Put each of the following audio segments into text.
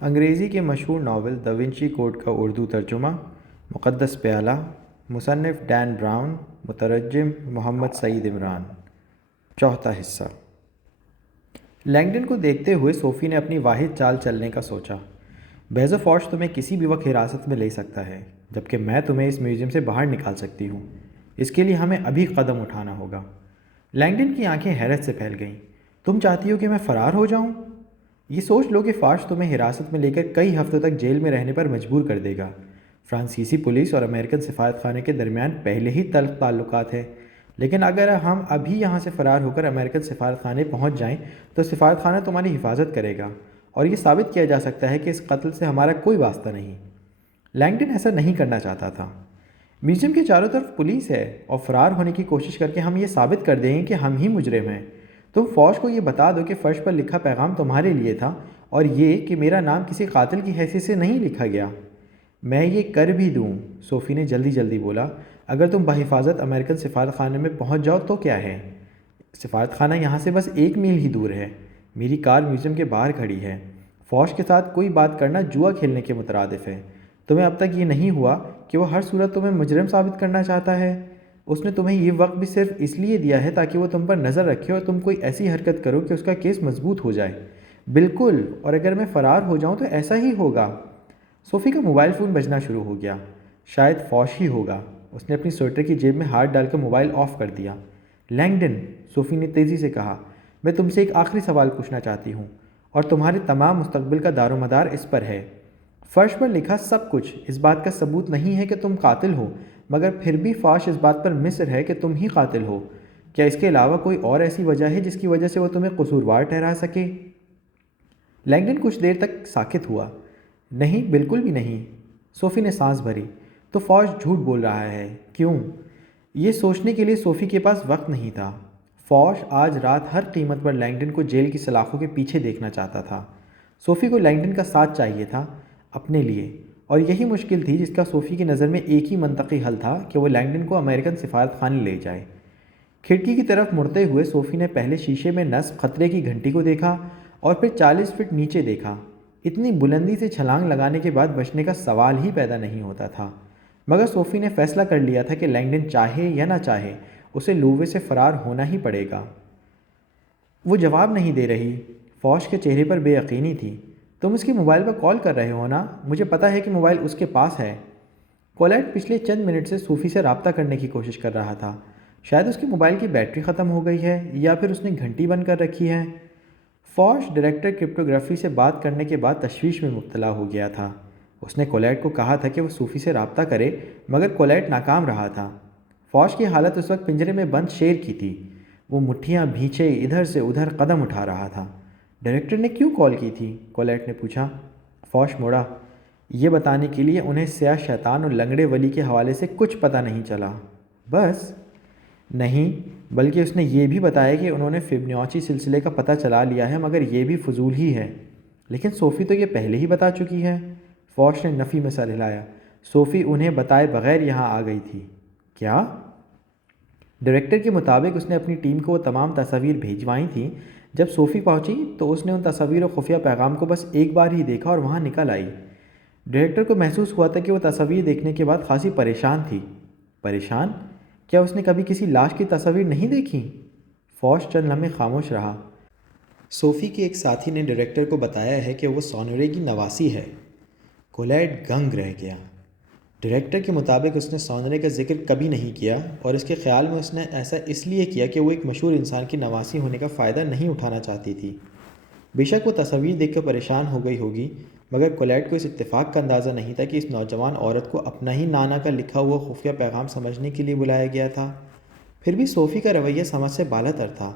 انگریزی کے مشہور ناول دا ونچی کوڈ کا اردو ترجمہ مقدس پیالہ، مصنف ڈین براؤن، مترجم محمد سعید عمران۔ چوتھا حصہ۔ لینگڈن کو دیکھتے ہوئے صوفی نے اپنی واحد چال چلنے کا سوچا۔ بیزو فوج تمہیں کسی بھی وقت حراست میں لے سکتا ہے، جبکہ میں تمہیں اس میوزیم سے باہر نکال سکتی ہوں۔ اس کے لیے ہمیں ابھی قدم اٹھانا ہوگا۔ لینگڈن کی آنکھیں حیرت سے پھیل گئیں۔ تم چاہتی ہو کہ میں فرار ہو جاؤں؟ یہ سوچ لو کہ فوج تمہیں حراست میں لے کر کئی ہفتوں تک جیل میں رہنے پر مجبور کر دے گا۔ فرانسیسی پولیس اور امریکن سفارت خانے کے درمیان پہلے ہی تلخ تعلقات ہیں، لیکن اگر ہم ابھی یہاں سے فرار ہو کر امریکن سفارت خانے پہنچ جائیں تو سفارت خانہ تمہاری حفاظت کرے گا اور یہ ثابت کیا جا سکتا ہے کہ اس قتل سے ہمارا کوئی واسطہ نہیں۔ لینگڈن ایسا نہیں کرنا چاہتا تھا۔ میوزیم کے چاروں طرف پولیس ہے اور فرار ہونے کی کوشش کر کے ہم یہ ثابت کر دیں گے کہ ہم ہی مجرم ہیں۔ تم فوج کو یہ بتا دو کہ فرش پر لکھا پیغام تمہارے لیے تھا اور یہ کہ میرا نام کسی قاتل کی حیثیت سے نہیں لکھا گیا۔ میں یہ کر بھی دوں، صوفی نے جلدی جلدی بولا، اگر تم بحفاظت امریکن سفارت خانے میں پہنچ جاؤ تو کیا ہے؟ سفارت خانہ یہاں سے بس 1 میل ہی دور ہے۔ میری کار میوزیم کے باہر کھڑی ہے۔ فوج کے ساتھ کوئی بات کرنا جوا کھیلنے کے مترادف ہے۔ تمہیں اب تک یہ نہیں ہوا کہ وہ ہر صورت تمہیں مجرم ثابت کرنا چاہتا ہے؟ اس نے تمہیں یہ وقت بھی صرف اس لیے دیا ہے تاکہ وہ تم پر نظر رکھے اور تم کوئی ایسی حرکت کرو کہ اس کا کیس مضبوط ہو جائے۔ بالکل، اور اگر میں فرار ہو جاؤں تو ایسا ہی ہوگا۔ صوفی کا موبائل فون بجنا شروع ہو گیا۔ شاید فوج ہی ہوگا۔ اس نے اپنی سویٹر کی جیب میں ہاتھ ڈال کر موبائل آف کر دیا۔ لینگڈن، صوفی نے تیزی سے کہا، میں تم سے ایک آخری سوال پوچھنا چاہتی ہوں اور تمہارے تمام مستقبل کا دار و مدار اس پر ہے۔ فرش پر لکھا سب کچھ اس بات کا ثبوت نہیں ہے کہ تم قاتل ہو، مگر پھر بھی فوج اس بات پر مصر ہے کہ تم ہی قاتل ہو۔ کیا اس کے علاوہ کوئی اور ایسی وجہ ہے جس کی وجہ سے وہ تمہیں قصوروار ٹھہرا سکے؟ لینگڈن کچھ دیر تک ساکت ہوا۔ نہیں، بالکل بھی نہیں۔ صوفی نے سانس بھری۔ تو فوج جھوٹ بول رہا ہے، کیوں؟ یہ سوچنے کے لیے صوفی کے پاس وقت نہیں تھا۔ فوج آج رات ہر قیمت پر لینگڈن کو جیل کی سلاخوں کے پیچھے دیکھنا چاہتا تھا۔ صوفی کو لینگڈن کا ساتھ چاہیے تھا اپنے لیے، اور یہی مشکل تھی جس کا صوفی کی نظر میں ایک ہی منطقی حل تھا کہ وہ لینگڈن کو امریکن سفارت خانے لے جائے۔ کھڑکی کی طرف مڑتے ہوئے صوفی نے پہلے شیشے میں نصب خطرے کی گھنٹی کو دیکھا اور پھر 40 فٹ نیچے دیکھا۔ اتنی بلندی سے چھلانگ لگانے کے بعد بچنے کا سوال ہی پیدا نہیں ہوتا تھا، مگر صوفی نے فیصلہ کر لیا تھا کہ لینگڈن چاہے یا نہ چاہے اسے لووے سے فرار ہونا ہی پڑے گا۔ وہ جواب نہیں دے رہی۔ فوج کے چہرے پر بے یقینی تھی۔ تم اس کے موبائل پر کال کر رہے ہو نا؟ مجھے پتہ ہے کہ موبائل اس کے پاس ہے۔ کولیٹ پچھلے چند منٹ سے صوفی سے رابطہ کرنے کی کوشش کر رہا تھا۔ شاید اس کے موبائل کی بیٹری ختم ہو گئی ہے یا پھر اس نے گھنٹی بند کر رکھی ہے۔ فوج ڈائریکٹر کرپٹوگرافی سے بات کرنے کے بعد تشویش میں مبتلا ہو گیا تھا۔ اس نے کولیٹ کو کہا تھا کہ وہ صوفی سے رابطہ کرے، مگر کولیٹ ناکام رہا تھا۔ فوج کی حالت اس وقت پنجرے میں بند شیر کی تھی۔ وہ مٹھیاں بھینچے ادھر سے ادھر قدم اٹھا رہا تھا۔ ڈائریکٹر نے کیوں کال کی تھی؟ کولیٹ نے پوچھا۔ فوج موڑا۔ یہ بتانے کے لیے انہیں سیاہ شیطان اور لنگڑے ولی کے حوالے سے کچھ پتہ نہیں چلا۔ بس؟ نہیں، بلکہ اس نے یہ بھی بتایا کہ انہوں نے فبوناچی سلسلے کا پتہ چلا لیا ہے، مگر یہ بھی فضول ہی ہے۔ لیکن صوفی تو یہ پہلے ہی بتا چکی ہے۔ فوج نے نفی میں سر ہلایا۔ صوفی انہیں بتائے بغیر یہاں آ گئی تھی۔ کیا؟ ڈائریکٹر کے مطابق اس نے اپنی ٹیم کو وہ تمام تصاویر بھیجوائی تھیں۔ جب صوفی پہنچی تو اس نے ان تصاویر و خفیہ پیغام کو بس ایک بار ہی دیکھا اور وہاں نکل آئی۔ ڈائریکٹر کو محسوس ہوا تھا کہ وہ تصاویر دیکھنے کے بعد خاصی پریشان تھی۔ پریشان؟ کیا اس نے کبھی کسی لاش کی تصاویر نہیں دیکھی؟ فوج چند لمحے خاموش رہا۔ صوفی کے ایک ساتھی نے ڈائریکٹر کو بتایا ہے کہ وہ سونرے کی نواسی ہے۔ کولیٹ گنگ رہ گیا۔ ڈائریکٹر کے مطابق اس نے سونرے کا ذکر کبھی نہیں کیا اور اس کے خیال میں اس نے ایسا اس لیے کیا کہ وہ ایک مشہور انسان کی نواسی ہونے کا فائدہ نہیں اٹھانا چاہتی تھی۔ بے شک وہ تصاویر دیکھ کر پریشان ہو گئی ہوگی، مگر کولیٹ کو اس اتفاق کا اندازہ نہیں تھا کہ اس نوجوان عورت کو اپنا ہی نانا کا لکھا ہوا خفیہ پیغام سمجھنے کے لیے بلایا گیا تھا۔ پھر بھی صوفی کا رویہ سمجھ سے بالا تر تھا،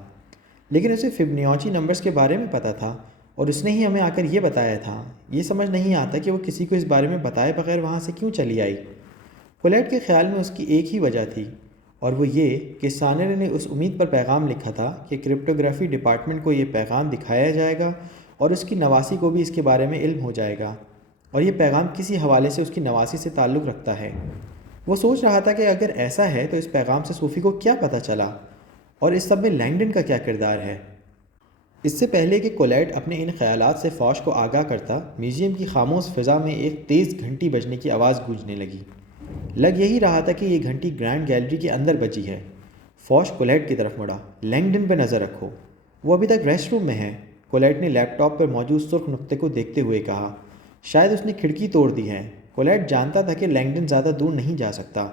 لیکن اسے فبوناچی نمبرز کے بارے میں پتہ تھا اور اس نے ہی ہمیں آ کر یہ بتایا تھا۔ یہ سمجھ نہیں آتا کہ وہ کسی کو اس بارے میں بتائے بغیر وہاں سے کیوں چلی آئی۔ کولیٹ کے خیال میں اس کی ایک ہی وجہ تھی، اور وہ یہ کہ سانرے نے اس امید پر پیغام لکھا تھا کہ کرپٹوگرافی ڈپارٹمنٹ کو یہ پیغام دکھایا جائے گا اور اس کی نواسی کو بھی اس کے بارے میں علم ہو جائے گا، اور یہ پیغام کسی حوالے سے اس کی نواسی سے تعلق رکھتا ہے۔ وہ سوچ رہا تھا کہ اگر ایسا ہے تو اس پیغام سے صوفی کو کیا پتہ چلا، اور اس سب میں لینگڈن کا کیا کردار ہے؟ اس سے پہلے کہ کولیٹ اپنے ان خیالات سے فوج کو آگاہ کرتا، میوزیم کی خاموش فضا میں ایک تیز گھنٹی بجنے کی آواز گونجنے لگی۔ لگ یہی رہا تھا کہ یہ گھنٹی گرینڈ گیلری کے اندر بجی ہے۔ فوج کولیٹ کی طرف مڑا۔ لینگڈن پہ نظر رکھو، وہ ابھی تک ریسٹ روم میں ہے، کولیٹ نے لیپ ٹاپ پر موجود سرخ نقطے کو دیکھتے ہوئے کہا۔ شاید اس نے کھڑکی توڑ دی ہے۔ کولیٹ جانتا تھا کہ لینگڈن زیادہ دور نہیں جا سکتا۔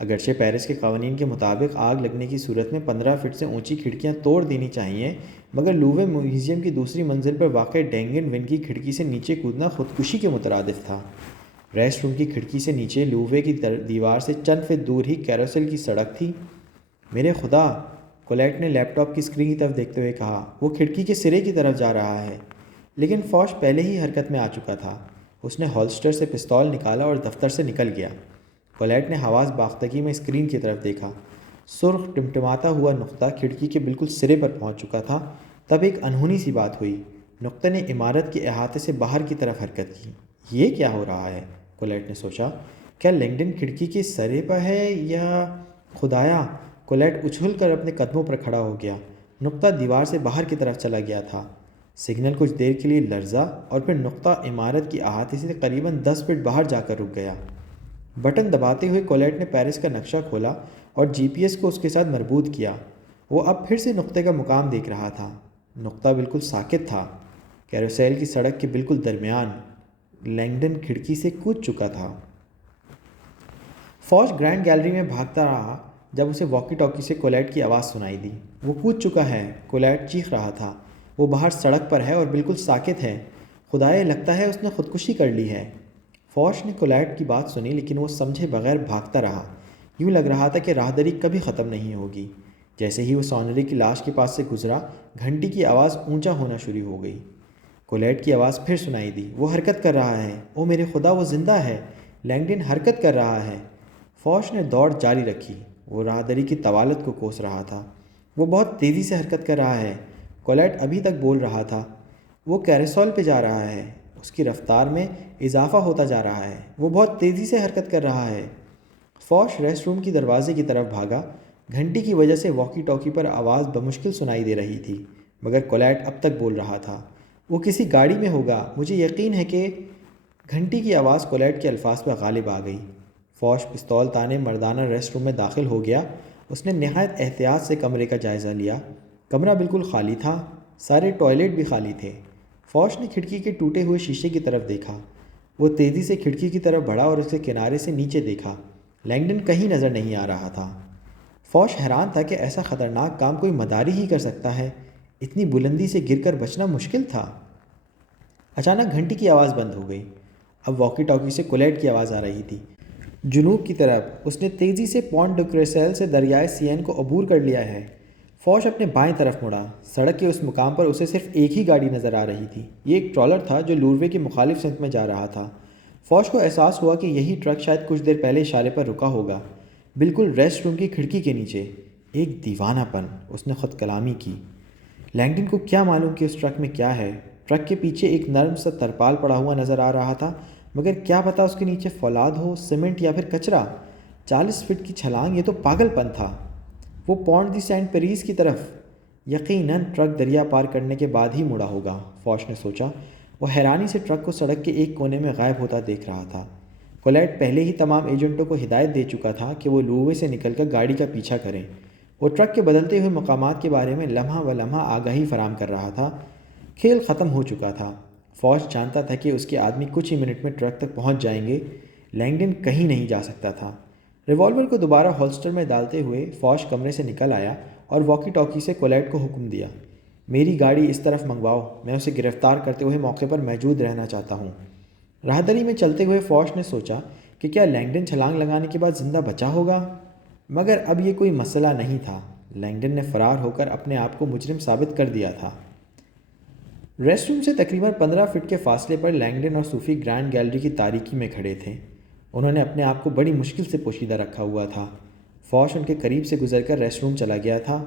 اگرچہ پیرس کے قوانین کے مطابق آگ لگنے کی صورت میں 15 فٹ سے اونچی کھڑکیاں توڑ دینی چاہیے، مگر لووے میوزیم کی دوسری منزل پر واقع ڈینگن ون کی کھڑکی سے نیچے کودنا خودکشی کے مترادف تھا۔ ریسٹ روم کی کھڑکی سے نیچے لووے کی دیوار سے چند فٹ دور ہی کیروسل کی سڑک تھی۔ میرے خدا، کولیٹ نے لیپ ٹاپ کی اسکرین کی طرف دیکھتے ہوئے کہا، وہ کھڑکی کے سرے کی طرف جا رہا ہے۔ لیکن فوج پہلے ہی حرکت میں آ چکا تھا۔ اس نے ہولسٹر سے پستول نکالا اور دفتر سے نکل گیا۔ کولیٹ نے حواس باختگی میں اسکرین کی طرف دیکھا۔ سرخ ٹمٹماتا ہوا نقطہ کھڑکی کے بالکل سرے پر پہنچ چکا تھا۔ تب ایک انہونی سی بات ہوئی۔ نقطے نے عمارت کے احاطے سے باہر کی طرف حرکت کی۔ یہ کیا ہو رہا ہے؟ کولیٹ نے سوچا۔ کیا لینگڈن کھڑکی کے سرے پر ہے یا خدایا؟ کولیٹ اچھل کر اپنے قدموں پر کھڑا ہو گیا۔ نقطہ دیوار سے باہر کی طرف چلا گیا تھا۔ سگنل کچھ دیر کے لیے لرزا اور پھر نقطہ عمارت کی احاطے سے تقریباً 10 فٹ باہر جا کر رک گیا۔ بٹن دباتے ہوئے کولیٹ نے پیرس کا نقشہ کھولا اور جی پی ایس کو اس کے ساتھ مربوط کیا۔ وہ اب پھر سے نقطے کا مقام دیکھ رہا تھا۔ نقطہ بالکل ساکت تھا، کیروسیل کی سڑک کے بالکل درمیان۔ لینگڈن کھڑکی سے کود چکا تھا۔ فوج گرینڈ گیلری میں بھاگتا رہا جب اسے واکی ٹاکی سے کولیٹ کی آواز سنائی دی۔ وہ کود چکا ہے، کولیٹ چیخ رہا تھا۔ وہ باہر سڑک پر ہے اور بالکل ساکت ہے۔ خدائے، لگتا ہے اس نے خودکشی کر لی ہے۔ فوج نے کولیٹ کی بات سنی لیکن وہ سمجھے بغیر بھاگتا رہا۔ یوں لگ رہا تھا کہ راہداری کبھی ختم نہیں ہوگی۔ جیسے ہی وہ سونری کی لاش کے پاس سے گزرا، گھنٹی کی آواز اونچا ہونا شروع ہو گئی۔ کولیٹ کی آواز پھر سنائی دی۔ وہ حرکت کر رہا ہے، او میرے خدا، وہ زندہ ہے۔ لینگڈن حرکت کر رہا ہے۔ فوج نے دوڑ جاری رکھی۔ وہ راہداری کی طوالت کو کوس رہا تھا۔ وہ بہت تیزی سے حرکت کر رہا ہے۔ کولیٹ ابھی تک بول رہا تھا۔ وہ کیروسل پہ جا رہا ہے۔ اس کی رفتار میں اضافہ ہوتا جا رہا ہے۔ وہ بہت تیزی سے حرکت کر رہا ہے۔ فوج ریسٹ روم کی دروازے کی طرف بھاگا۔ گھنٹی کی وجہ سے واکی ٹاکی پر آواز بمشکل سنائی دے رہی تھی، مگر کولیٹ اب تک بول رہا تھا۔ وہ کسی گاڑی میں ہوگا، مجھے یقین ہے کہ… گھنٹی کی آواز کولیٹ کے الفاظ پر غالب آ گئی۔ فوج پستول تانے مردانہ ریسٹ روم میں داخل ہو گیا۔ اس نے نہایت احتیاط سے کمرے کا جائزہ لیا۔ کمرہ بالکل خالی تھا، سارے ٹوائلٹ بھی خالی تھے۔ فوج نے کھڑکی کے ٹوٹے ہوئے شیشے کی طرف دیکھا۔ وہ تیزی سے کھڑکی کی طرف بڑھا اور اس کے کنارے سے نیچے دیکھا۔ لینگڈن کہیں نظر نہیں آ رہا تھا۔ فوج حیران تھا کہ ایسا خطرناک کام کوئی مداری ہی کر سکتا ہے۔ اتنی بلندی سے گر کر بچنا مشکل تھا۔ اچانک گھنٹی کی آواز بند ہو گئی۔ اب واکی ٹاکی سے کولیٹ کی آواز آ رہی تھی۔ جنوب کی طرف۔ اس نے تیزی سے پونٹ ڈو کریسیل سے دریائے سین کو عبور کر لیا ہے۔ فوج اپنے بائیں طرف مڑا۔ سڑک کے اس مقام پر اسے صرف ایک ہی گاڑی نظر آ رہی تھی۔ یہ ایک ٹرالر تھا جو لوروے کی مخالف سمت میں جا رہا تھا۔ فوج کو احساس ہوا کہ یہی ٹرک شاید کچھ دیر پہلے اشارے پر رکا ہوگا، بالکل ریسٹ روم کی کھڑکی کے نیچے۔ ایک دیوانہ پن، اس نے خود کلامی کی۔ لینگڈن کو کیا معلوم کہ اس ٹرک میں کیا ہے؟ ٹرک کے پیچھے ایک نرم سا ترپال پڑا ہوا نظر آ رہا تھا، مگر کیا پتہ اس کے نیچے فولاد ہو، سیمنٹ یا پھر کچرا۔ 40 فٹ کی چھلانگ، یہ تو پاگل پن تھا۔ وہ پونٹ دی سینٹ پیریس کی طرف۔ یقیناً ٹرک دریا پار کرنے کے بعد ہی مڑا ہوگا، فوج نے سوچا۔ وہ حیرانی سے ٹرک کو سڑک کے ایک کونے میں غائب ہوتا دیکھ رہا تھا۔ کولیٹ پہلے ہی تمام ایجنٹوں کو ہدایت دے چکا تھا کہ وہ لووے سے نکل کر گاڑی کا پیچھا کریں۔ وہ ٹرک کے بدلتے ہوئے مقامات کے بارے میں لمحہ و لمحہ آگاہی فراہم کر رہا تھا۔ کھیل ختم ہو چکا تھا۔ فوج جانتا تھا کہ اس کے آدمی کچھ ہی منٹ میں ٹرک تک پہنچ جائیں گے۔ لینگڈن کہیں نہیں جا سکتا تھا۔ ریوالور کو دوبارہ ہولسٹر میں ڈالتے ہوئے فوج کمرے سے نکل آیا اور واکی ٹاکی سے کولیٹ کو حکم دیا، میری گاڑی اس طرف منگواؤ، میں اسے گرفتار کرتے ہوئے موقع پر موجود رہنا چاہتا ہوں۔ راہداری میں چلتے ہوئے فوج نے سوچا کہ کیا لینگڈن چھلانگ لگانے کے بعد زندہ بچا ہوگا، مگر اب یہ کوئی مسئلہ نہیں تھا۔ لینگڈن نے فرار ہو کر اپنے آپ کو مجرم ثابت کر دیا تھا۔ ریسٹ روم سے تقریباً 15 فٹ کے فاصلے پر لینگڈن اور صوفی گرینڈ گیلری کی تاریکی میں کھڑے تھے۔ انہوں نے اپنے آپ کو بڑی مشکل سے پوشیدہ رکھا ہوا تھا۔ فوج ان کے قریب سے گزر کر ریسٹ روم چلا گیا تھا۔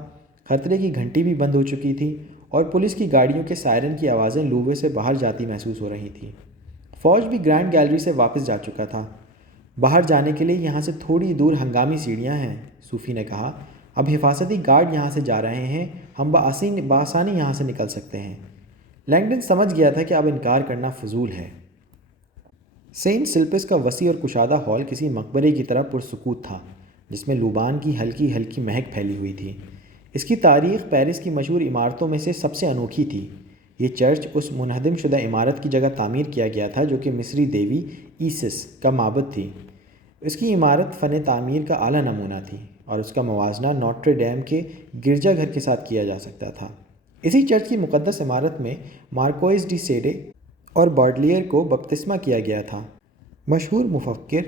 خطرے کی گھنٹی بھی بند ہو چکی تھی اور پولیس کی گاڑیوں کے سائرن کی آوازیں لووے سے باہر جاتی محسوس ہو رہی تھیں۔ فوج بھی گرینڈ گیلری سے واپس جا چکا تھا۔ باہر جانے کے لیے یہاں سے تھوڑی دور ہنگامی سیڑھیاں ہیں، صوفی نے کہا۔ اب حفاظتی گارڈ یہاں سے جا رہے ہیں، ہم بآسانی یہاں سے نکل سکتے ہیں۔ لینگڈن سمجھ گیا تھا کہ اب انکار کرنا فضول ہے۔ سینٹ سلپس کا وسیع اور کشادہ ہال کسی مقبرے کی طرح پرسکوت تھا، جس میں لوبان کی ہلکی ہلکی مہک پھیلی ہوئی تھی۔ اس کی تاریخ پیرس کی مشہور عمارتوں میں سے سب سے انوکھی تھی۔ یہ چرچ اس منہدم شدہ عمارت کی جگہ تعمیر کیا گیا تھا جو کہ مصری دیوی ایسس کا معبد تھی۔ اس کی عمارت فن تعمیر کا اعلیٰ نمونہ تھی اور اس کا موازنہ نوٹر ڈیم کے گرجا گھر کے ساتھ کیا جا سکتا تھا۔ اسی چرچ کی مقدس عمارت میں مارکوئز ڈی سیڈے اور باڈلیئر کو بپتسمہ کیا گیا تھا۔ مشہور مفکر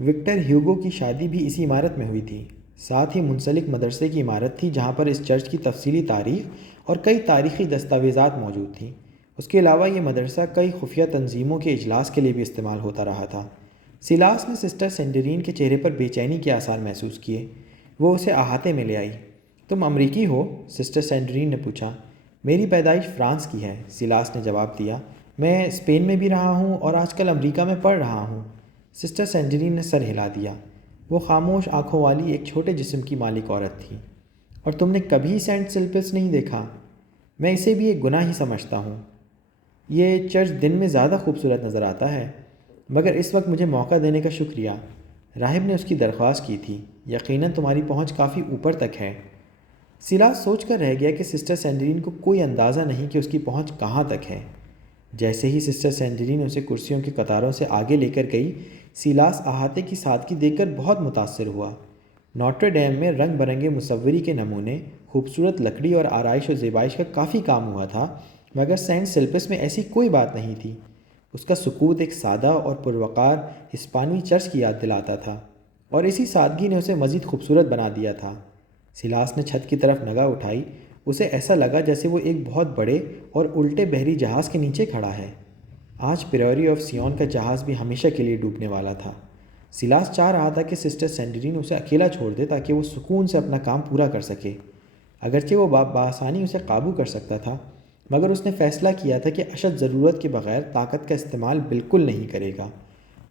وکٹر ہیوگو کی شادی بھی اسی عمارت میں ہوئی تھی۔ ساتھ ہی منسلک مدرسے کی عمارت تھی جہاں پر اس چرچ کی تفصیلی تاریخ اور کئی تاریخی دستاویزات موجود تھیں۔ اس کے علاوہ یہ مدرسہ کئی خفیہ تنظیموں کے اجلاس کے لیے بھی استعمال ہوتا رہا تھا۔ سیلاس نے سسٹر سینڈرین کے چہرے پر بے چینی کے آثار محسوس کیے۔ وہ اسے احاطے میں لے آئی۔ تم امریکی ہو؟ سسٹر سینڈرین نے پوچھا۔ میری پیدائش فرانس کی ہے، سیلاس نے جواب دیا۔ میں اسپین میں بھی رہا ہوں اور آج کل امریکہ میں پڑھ رہا ہوں۔ سسٹر سینڈرین نے سر ہلا دیا۔ وہ خاموش آنکھوں والی ایک چھوٹے جسم کی مالک عورت تھی۔ اور تم نے کبھی سینٹ سلپس نہیں دیکھا؟ میں اسے بھی ایک گناہ ہی سمجھتا ہوں۔ یہ چرچ دن میں زیادہ خوبصورت نظر آتا ہے، مگر اس وقت مجھے موقع دینے کا شکریہ۔ راہب نے اس کی درخواست کی تھی۔ یقیناً تمہاری پہنچ کافی اوپر تک ہے۔ سیلاس سوچ کر رہ گیا کہ سسٹر سینڈرین کو کوئی اندازہ نہیں کہ اس کی پہنچ کہاں تک ہے۔ جیسے ہی سسٹر سینڈرین اسے کرسیوں کی قطاروں سے آگے لے کر گئی، سیلاس احاطے کی سادگی دیکھ کر بہت متاثر ہوا۔ نوٹر ڈیم میں رنگ برنگے مصوری کے نمونے، خوبصورت لکڑی اور آرائش و زیبائش کا کافی کام ہوا تھا، مگر سینٹ سلپس میں ایسی کوئی بات نہیں تھی۔ اس کا سکوت ایک سادہ اور پروقار ہسپانوی چرچ کی یاد دلاتا تھا، اور اسی سادگی نے اسے مزید خوبصورت بنا دیا تھا۔ سیلاس نے چھت کی طرف نگاہ اٹھائی۔ اسے ایسا لگا جیسے وہ ایک بہت بڑے اور الٹے بحری جہاز کے نیچے کھڑا ہے۔ آج پریوری آف سیون کا جہاز بھی ہمیشہ کے لیے ڈوبنے والا تھا۔ سیلاس چاہ رہا تھا کہ سسٹر سینڈرین اسے اکیلا چھوڑ دے تاکہ وہ سکون سے اپنا کام پورا کر سکے۔ اگرچہ وہ بآسانی اسے قابو کر سکتا تھا، مگر اس نے فیصلہ کیا تھا کہ اشد ضرورت کے بغیر طاقت کا استعمال بالکل نہیں کرے گا۔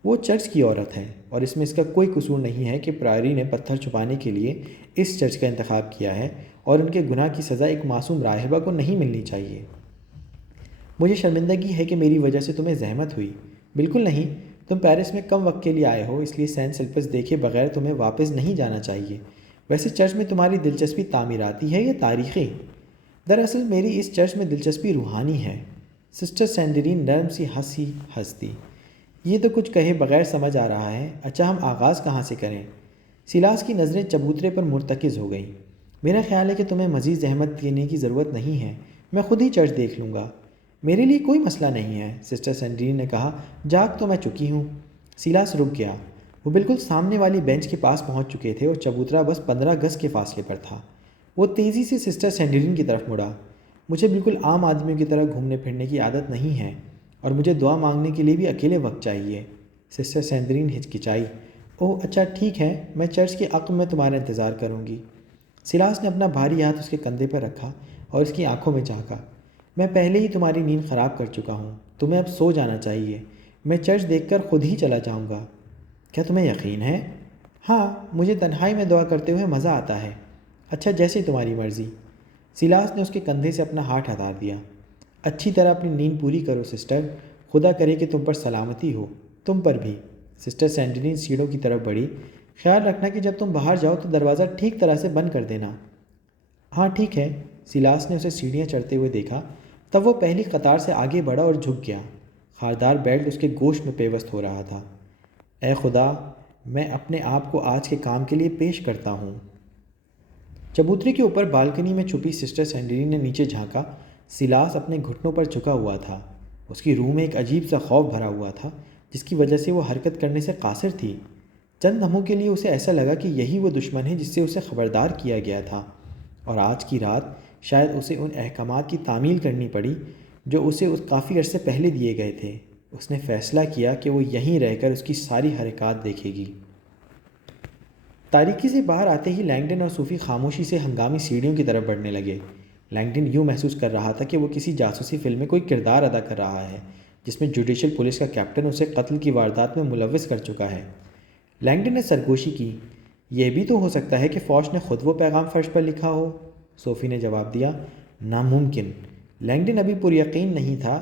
وہ چرچ کی عورت ہے اور اس میں اس کا کوئی قصور نہیں ہے کہ پرائری نے پتھر چھپانے کے لیے اس چرچ کا انتخاب کیا ہے، اور ان کے گناہ کی سزا ایک معصوم راہبہ کو نہیں ملنی چاہیے۔ مجھے شرمندگی ہے کہ میری وجہ سے تمہیں زحمت ہوئی۔ بالکل نہیں، تم پیرس میں کم وقت کے لیے آئے ہو، اس لیے سینٹ سلپس دیکھے بغیر تمہیں واپس نہیں جانا چاہیے۔ ویسے چرچ میں تمہاری دلچسپی تعمیراتی ہے یا تاریخی؟ دراصل میری اس چرچ میں دلچسپی روحانی ہے۔ سسٹر سینڈرین نرم سی ہنسی۔ یہ تو کچھ کہے بغیر سمجھ آ رہا ہے۔ اچھا، ہم آغاز کہاں سے کریں؟ سیلاس کی نظریں چبوترے پر مرتکز ہو گئیں۔ میرا خیال ہے کہ تمہیں مزید زحمت دینے کی ضرورت نہیں ہے، میں خود ہی چرچ دیکھ لوں گا۔ میرے لیے کوئی مسئلہ نہیں ہے، سسٹر سینڈرین نے کہا۔ جاگ تو میں چکی ہوں۔ سیلاس رک گیا۔ وہ بالکل سامنے والی بینچ کے پاس پہنچ چکے تھے اور چبوترا بس 15 گز کے فاصلے پر تھا۔ وہ تیزی سے سسٹر سینڈرین کی طرف مڑا۔ مجھے بالکل عام آدمیوں کی طرح گھومنے پھرنے کی عادت نہیں ہے، اور مجھے دعا مانگنے کے لیے بھی اکیلے وقت چاہیے۔ سسٹر سینڈرین ہچکچائی۔ اوہ اچھا ٹھیک ہے، میں چرچ کے عقب میں تمہارا انتظار کروں گی۔ سیلاس نے اپنا بھاری ہاتھ اس کے کندھے پر رکھا اور اس کی آنکھوں میں جھانکا۔ میں پہلے ہی تمہاری نیند خراب کر چکا ہوں، تمہیں اب سو جانا چاہیے۔ میں چرچ دیکھ کر خود ہی چلا جاؤں گا۔ کیا تمہیں یقین ہے؟ ہاں، مجھے تنہائی میں دعا کرتے ہوئے مزہ آتا ہے۔ اچھا، جیسے تمہاری مرضی۔ سیلاس نے اس کے کندھے سے اپنا ہاتھ ہٹا دیا۔ اچھی طرح اپنی نیند پوری کرو سسٹر، خدا کرے کہ تم پر سلامتی ہو، تم پر بھی۔ سسٹر سینڈرین سیڑھوں کی طرف بڑھی۔ خیال رکھنا کہ جب تم باہر جاؤ تو دروازہ ٹھیک طرح سے بند کر دینا۔ ہاں ٹھیک ہے۔ سیلاس نے اسے سیڑھیاں چڑھتے ہوئے دیکھا، تب وہ پہلی قطار سے آگے بڑھا اور جھک گیا۔ خاردار بیلٹ اس کے گوشت میں پیوست ہو رہا تھا۔ اے خدا، میں اپنے آپ کو آج کے کام کے لیے پیش کرتا ہوں۔ چبوترے کے اوپر بالکنی میں چھپی سسٹر سینڈرین نے نیچے جھانکا۔ سیلاس اپنے گھٹنوں پر جھکا ہوا تھا۔ اس کی روح میں ایک عجیب سا خوف بھرا ہوا تھا، جس کی وجہ سے وہ حرکت کرنے سے قاصر تھی۔ چند لمحوں کے لیے اسے ایسا لگا کہ یہی وہ دشمن ہے جس سے اسے خبردار کیا گیا تھا، اور آج کی رات شاید اسے ان احکامات کی تعمیل کرنی پڑی جو اسے کافی عرصے پہلے دیے گئے تھے۔ اس نے فیصلہ کیا کہ وہ یہیں رہ کر اس کی ساری حرکات دیکھے گی۔ تاریکی سے باہر آتے ہی لینگڈن اور صوفی خاموشی سے ہنگامی سیڑھیوں کی طرف بڑھنے لگے۔ لینگڈن یوں محسوس کر رہا تھا کہ وہ کسی جاسوسی فلم میں کوئی کردار ادا کر رہا ہے جس میں جوڈیشل پولیس کا کیپٹن اسے قتل کی واردات میں ملوث کر چکا ہے۔ لینگڈن نے سرگوشی کی۔ یہ بھی تو ہو سکتا ہے کہ فوش نے خود وہ پیغام فرش پر لکھا ہو، صوفی نے جواب دیا۔ ناممکن۔ لینگڈن ابھی پر یقین نہیں تھا۔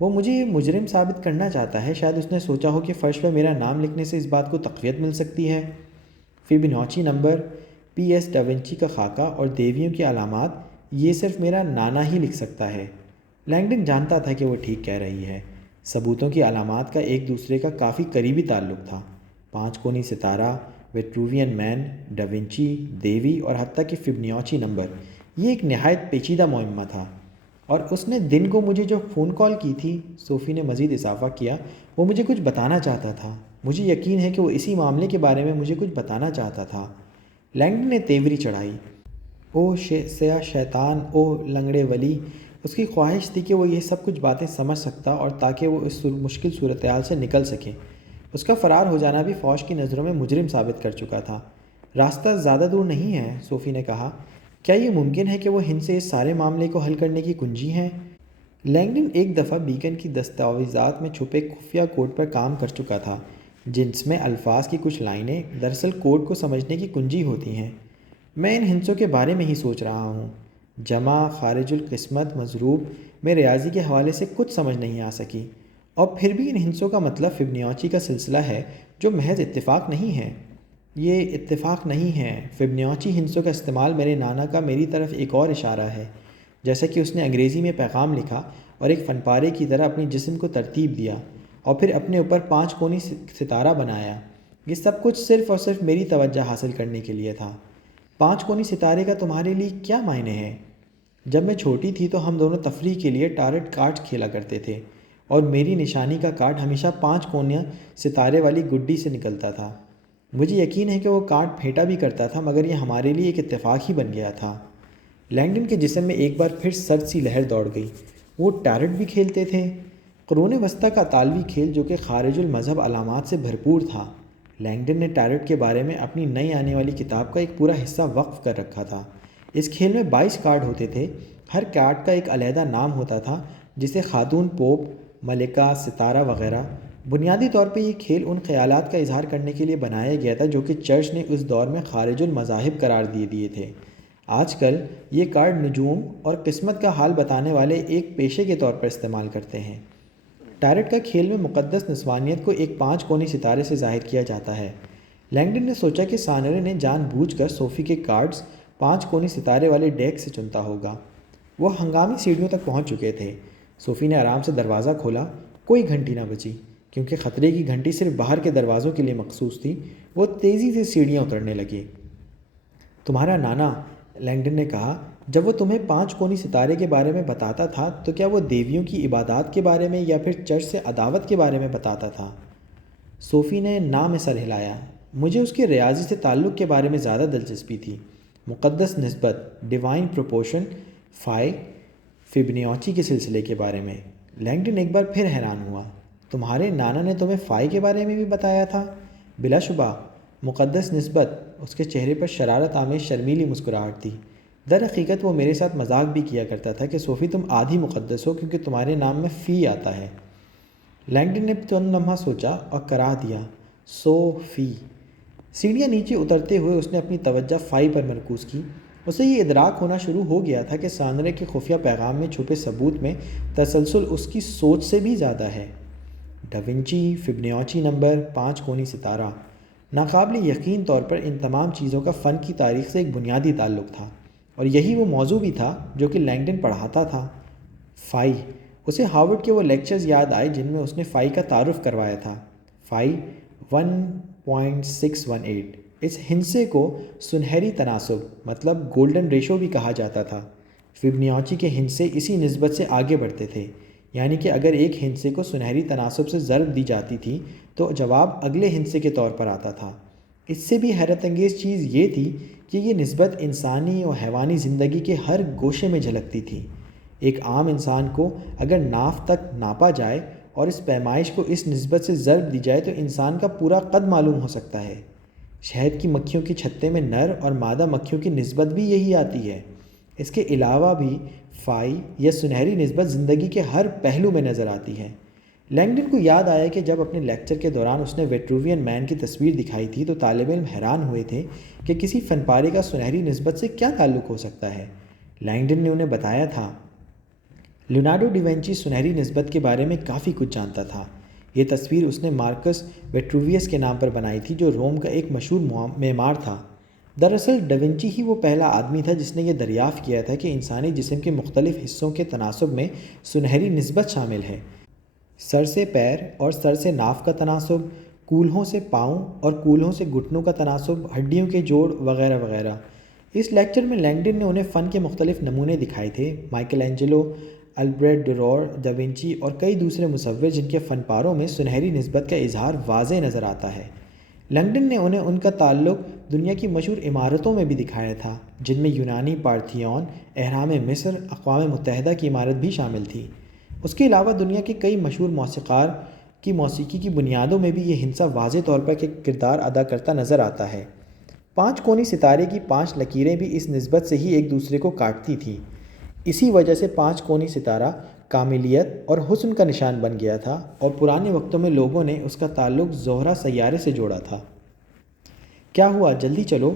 وہ مجھے یہ مجرم ثابت کرنا چاہتا ہے۔ شاید اس نے سوچا ہو کہ فرش پر میرا نام لکھنے سے اس بات کو تقویت مل سکتی ہے۔ فیبوناچی نمبر، پی ایس ڈاونچی کا خاکہ اور دیویوں کی علامات، یہ صرف میرا نانا ہی لکھ سکتا ہے۔ لینگڈن جانتا تھا کہ وہ ٹھیک کہہ رہی ہے۔ ثبوتوں کی علامات کا ایک دوسرے کا کافی قریبی تعلق تھا۔ 5 کونی ستارہ، ویٹرووین مین، ڈاونچی، دیوی اور حتیٰ کہ فیبوناچی نمبر، یہ ایک نہایت پیچیدہ معمہ تھا۔ اور اس نے دن کو مجھے جو فون کال کی تھی، صوفی نے مزید اضافہ کیا، وہ مجھے کچھ بتانا چاہتا تھا۔ مجھے یقین ہے کہ وہ اسی معاملے کے بارے میں مجھے کچھ بتانا چاہتا تھا۔ لینگڈن نے تیوری چڑھائی۔ او سیاہ شیطان، او لنگڑے ولی۔ اس کی خواہش تھی کہ وہ یہ سب کچھ باتیں سمجھ سکتا اور تاکہ وہ اس مشکل صورتحال سے نکل سکے۔ اس کا فرار ہو جانا بھی فوج کی نظروں میں مجرم ثابت کر چکا تھا۔ راستہ زیادہ دور نہیں ہے، صوفی نے کہا۔ کیا یہ ممکن ہے کہ وہ ہند سے اس سارے معاملے کو حل کرنے کی کنجی ہیں؟ لینگڈن ایک دفعہ بیکن کی دستاویزات میں چھپے خفیہ کوڈ پر کام کر چکا تھا، جس میں الفاظ کی کچھ لائنیں دراصل کوڈ کو سمجھنے کی کنجی ہوتی ہیں۔ میں ان ہندسوں کے بارے میں ہی سوچ رہا ہوں۔ جمع، خارج القسمت، مضروب میں ریاضی کے حوالے سے کچھ سمجھ نہیں آ سکی، اور پھر بھی ان ہندسوں کا مطلب فیبوناچی کا سلسلہ ہے، جو محض اتفاق نہیں ہے۔ یہ اتفاق نہیں ہے۔ فیبوناچی ہندسوں کا استعمال میرے نانا کا میری طرف ایک اور اشارہ ہے، جیسا کہ اس نے انگریزی میں پیغام لکھا اور ایک فن پارے کی طرح اپنی جسم کو ترتیب دیا اور پھر اپنے اوپر 5 کونی ستارہ بنایا۔ یہ سب کچھ صرف اور صرف میری توجہ حاصل کرنے کے لیے تھا۔ 5 کونی ستارے کا تمہارے لیے کیا معنی ہے؟ جب میں چھوٹی تھی تو ہم دونوں تفریح کے لیے ٹارٹ کارڈ کھیلا کرتے تھے، اور میری نشانی کا کارڈ ہمیشہ 5 کونیاں ستارے والی گڈی سے نکلتا تھا۔ مجھے یقین ہے کہ وہ کارڈ پھینٹا بھی کرتا تھا، مگر یہ ہمارے لیے ایک اتفاق ہی بن گیا تھا۔ لینگڈن کے جسم میں ایک بار پھر سرد سی لہر دوڑ گئی۔ وہ ٹارٹ بھی کھیلتے تھے؟ قرون وسطیٰ کا اطالوی کھیل جو کہ خارج المذہب علامات سے بھرپور تھا۔ لینگڈن نے ٹارٹ کے بارے میں اپنی نئی آنے والی کتاب کا ایک پورا حصہ وقف کر رکھا تھا۔ اس کھیل میں 22 کارڈ ہوتے تھے۔ ہر کارڈ کا ایک علیحدہ نام ہوتا تھا، جسے خاتون پوپ، ملکہ، ستارہ وغیرہ۔ بنیادی طور پہ یہ کھیل ان خیالات کا اظہار کرنے کے لیے بنایا گیا تھا جو کہ چرچ نے اس دور میں خارج المذاہب قرار دیے تھے۔ آج کل یہ کارڈ نجوم اور قسمت کا حال بتانے والے ایک پیشے کے طور پر استعمال کرتے ہیں۔ ٹارٹ کا کھیل میں مقدس نسوانیت کو ایک 5 کونی ستارے سے ظاہر کیا جاتا ہے۔ لینگڈن نے سوچا کہ سانرے نے جان بوجھ کر صوفی کے کارڈز 5 کونی ستارے والے ڈیک سے چنتا ہوگا۔ وہ ہنگامی سیڑھیوں تک پہنچ چکے تھے۔ صوفی نے آرام سے دروازہ کھولا۔ کوئی گھنٹی نہ بجی، کیونکہ خطرے کی گھنٹی صرف باہر کے دروازوں کے لیے مخصوص تھی۔ وہ تیزی سے سیڑھیاں اترنے لگے۔ تمہارا نانا، لینگڈن نے کہا، جب وہ تمہیں 5 کونی ستارے کے بارے میں بتاتا تھا تو کیا وہ دیویوں کی عبادات کے بارے میں یا پھر چرچ سے عداوت کے بارے میں بتاتا تھا؟ صوفی نے نام میں سر ہلایا۔ مجھے اس کے ریاضی سے تعلق کے بارے میں زیادہ دلچسپی تھی۔ مقدس نسبت، ڈیوائن پروپورشن، فائی، فیبوناچی کے سلسلے کے بارے میں۔ لینگڈن ایک بار پھر حیران ہوا۔ تمہارے نانا نے تمہیں فائی کے بارے میں بھی بتایا تھا؟ بلا شبہ۔ مقدس نسبت، اس کے چہرے پر شرارت آمیز شرمیلی مسکراہٹ تھی۔ در حقیقت وہ میرے ساتھ مذاق بھی کیا کرتا تھا کہ صوفی تم آدھی مقدس ہو کیونکہ تمہارے نام میں فی آتا ہے۔ لینگڈن نے چند لمحہ سوچا اور کرا دیا، فی۔ سیڑھیاں نیچے اترتے ہوئے اس نے اپنی توجہ فائی پر مرکوز کی۔ اسے یہ ادراک ہونا شروع ہو گیا تھا کہ سانرے کے خفیہ پیغام میں چھپے ثبوت میں تسلسل اس کی سوچ سے بھی زیادہ ہے۔ ڈاونچی، فیبوناچی نمبر، 5 کونی ستارہ۔ ناقابل یقین طور پر ان تمام چیزوں کا فن کی تاریخ سے ایک بنیادی تعلق تھا، اور یہی وہ موضوع بھی تھا جو کہ لینگڈن پڑھاتا تھا۔ فائی۔ اسے ہارورڈ کے وہ لیکچرز یاد آئے جن میں اس نے فائی کا تعارف کروایا تھا۔ فائی 1.618۔ اس ہندسے کو سنہری تناسب مطلب گولڈن ریشو بھی کہا جاتا تھا۔ فیبوناچی کے ہندسے اسی نسبت سے آگے بڑھتے تھے، یعنی کہ اگر ایک ہندسے کو سنہری تناسب سے ضرب دی جاتی تھی تو جواب اگلے ہندسے کے طور پر آتا تھا۔ اس سے بھی حیرت انگیز چیز یہ تھی کہ یہ نسبت انسانی اور حیوانی زندگی کے ہر گوشے میں جھلکتی تھی۔ ایک عام انسان کو اگر ناف تک ناپا جائے اور اس پیمائش کو اس نسبت سے ضرب دی جائے تو انسان کا پورا قد معلوم ہو سکتا ہے۔ شہد کی مکھیوں کے چھتے میں نر اور مادہ مکھیوں کی نسبت بھی یہی آتی ہے۔ اس کے علاوہ بھی فائی یا سنہری نسبت زندگی کے ہر پہلو میں نظر آتی ہے۔ لینگڈن کو یاد آیا کہ جب اپنے لیکچر کے دوران اس نے ویٹرووین مین کی تصویر دکھائی تھی تو طالب علم حیران ہوئے تھے کہ کسی فن پارے کا سنہری نسبت سے کیا تعلق ہو سکتا ہے۔ لینگڈن نے انہیں بتایا تھا لیونارڈو ڈیوینچی سنہری نسبت کے بارے میں کافی کچھ جانتا تھا۔ یہ تصویر اس نے مارکس ویٹروویس کے نام پر بنائی تھی جو روم کا ایک مشہور معمار تھا۔ دراصل ڈاونچی ہی وہ پہلا آدمی تھا جس نے یہ دریافت کیا تھا کہ انسانی جسم کے مختلف حصوں کے تناسب میں سنہری نسبت شامل ہے۔ سر سے پیر اور سر سے ناف کا تناسب، کولہوں سے پاؤں اور کولہوں سے گھٹنوں کا تناسب، ہڈیوں کے جوڑ وغیرہ وغیرہ۔ اس لیکچر میں لینگڈن نے انہیں فن کے مختلف نمونے دکھائے تھے۔ مائیکل اینجلو، البریٹ ڈورور، ڈاونچی اور کئی دوسرے مصور جن کے فن پاروں میں سنہری نسبت کا اظہار واضح نظر آتا ہے۔ لینگڈن نے انہیں ان کا تعلق دنیا کی مشہور عمارتوں میں بھی دکھایا تھا جن میں یونانی پارتھیون، اہرام مصر، اقوام متحدہ کی عمارت بھی شامل تھی۔ اس کے علاوہ دنیا کے کئی مشہور موسیقار کی موسیقی کی بنیادوں میں بھی یہ ہندسہ واضح طور پر ایک کردار ادا کرتا نظر آتا ہے۔ 5 کونی ستارے کی 5 لکیریں بھی اس نسبت سے ہی ایک دوسرے کو کاٹتی تھیں۔ اسی وجہ سے 5 کونی ستارہ کاملیت اور حسن کا نشان بن گیا تھا اور پرانے وقتوں میں لوگوں نے اس کا تعلق زہرہ سیارے سے جوڑا تھا۔ کیا ہوا، جلدی چلو،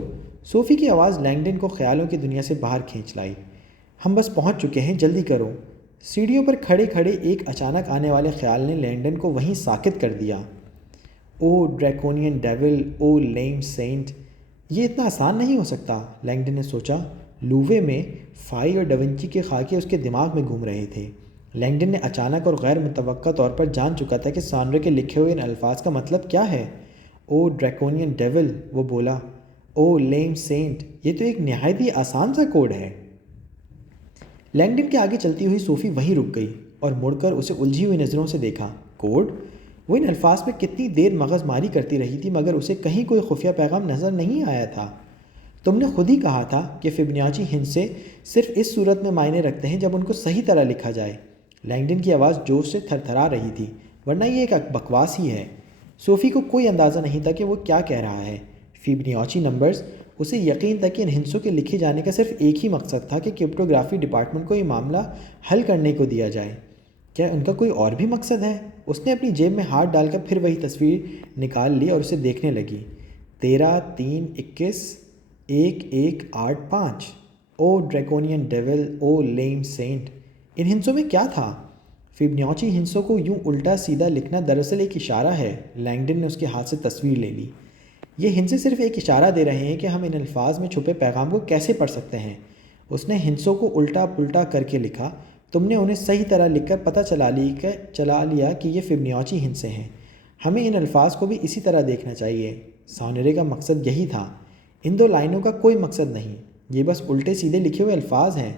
صوفی کی آواز لینگڈن کو خیالوں کی دنیا سے باہر کھینچ لائی۔ ہم بس پہنچ چکے ہیں، جلدی کرو۔ سیڑھیوں پر کھڑے کھڑے ایک اچانک آنے والے خیال نے لینگڈن کو وہیں ساکت کر دیا۔ او ڈریکونین ڈیول، او لیم سینٹ، یہ اتنا آسان نہیں ہو سکتا، لینگڈن نے سوچا۔ لووے میں فائی اور ڈاونچی کے خاکے اس کے دماغ میں گھوم رہے تھے۔ لینگڈن نے اچانک اور غیر متوقع طور پر جان چکا تھا کہ سانڈرے کے لکھے ہوئے ان الفاظ کا مطلب کیا ہے۔ او ڈریکونین ڈیول، وہ بولا، او لیم سینٹ، یہ تو ایک نہایت ہی آسان سا کوڈ ہے۔ لینگڈن کے آگے چلتی ہوئی صوفی وہیں رک گئی اور مڑ کر اسے الجھی ہوئی نظروں سے دیکھا۔ کوڈ؟ وہ ان الفاظ پہ کتنی دیر مغز ماری کرتی رہی تھی مگر اسے کہیں کوئی خفیہ پیغام نظر نہیں آیا تھا۔ تم نے خود ہی کہا تھا کہ فبوناچی ہندسے صرف اس صورت میں معنی رکھتے ہیں جب ان کو صحیح طرح لکھا جائے۔ لینگڈن کی آواز جوش سے تھر تھرا رہی تھی، ورنہ یہ ایک بکواس ہی ہے۔ صوفی کو کوئی اندازہ نہیں تھا کہ وہ کیا کہہ رہا ہے۔ فبوناچی نمبرز، اسے یقین تھا کہ ان ہندسوں کے لکھے جانے کا صرف ایک ہی مقصد تھا کہ کرپٹوگرافی ڈپارٹمنٹ کو یہ معاملہ حل کرنے کو دیا جائے۔ کیا ان کا کوئی اور بھی مقصد ہے؟ اس نے اپنی جیب میں ہاتھ ڈال کر پھر وہی تصویر نکال لی اور اسے دیکھنے لگی۔ 13 3 21 1 1 8 5، او ڈریکونین ڈیول، او لیم سینٹ، ان ہندسوں میں کیا تھا؟ فبوناچی ہندسوں کو یوں الٹا سیدھا لکھنا دراصل ایک اشارہ ہے۔ لینگڈن نے اس کے ہاتھ سے تصویر لے لی۔ یہ ہندسے صرف ایک اشارہ دے رہے ہیں کہ ہم ان الفاظ میں چھپے پیغام کو کیسے پڑھ سکتے ہیں۔ اس نے ہندسوں کو الٹا پلٹا کر کے لکھا۔ تم نے انہیں صحیح طرح لکھ کر پتہ چلا لیا کہ یہ فبوناچی ہندسے ہیں۔ ہمیں ان الفاظ کو بھی اسی طرح دیکھنا چاہیے۔ سانرے کا مقصد یہی تھا۔ ان 2 لائنوں کا کوئی مقصد نہیں، یہ بس الٹے سیدھے لکھے ہوئے الفاظ ہیں۔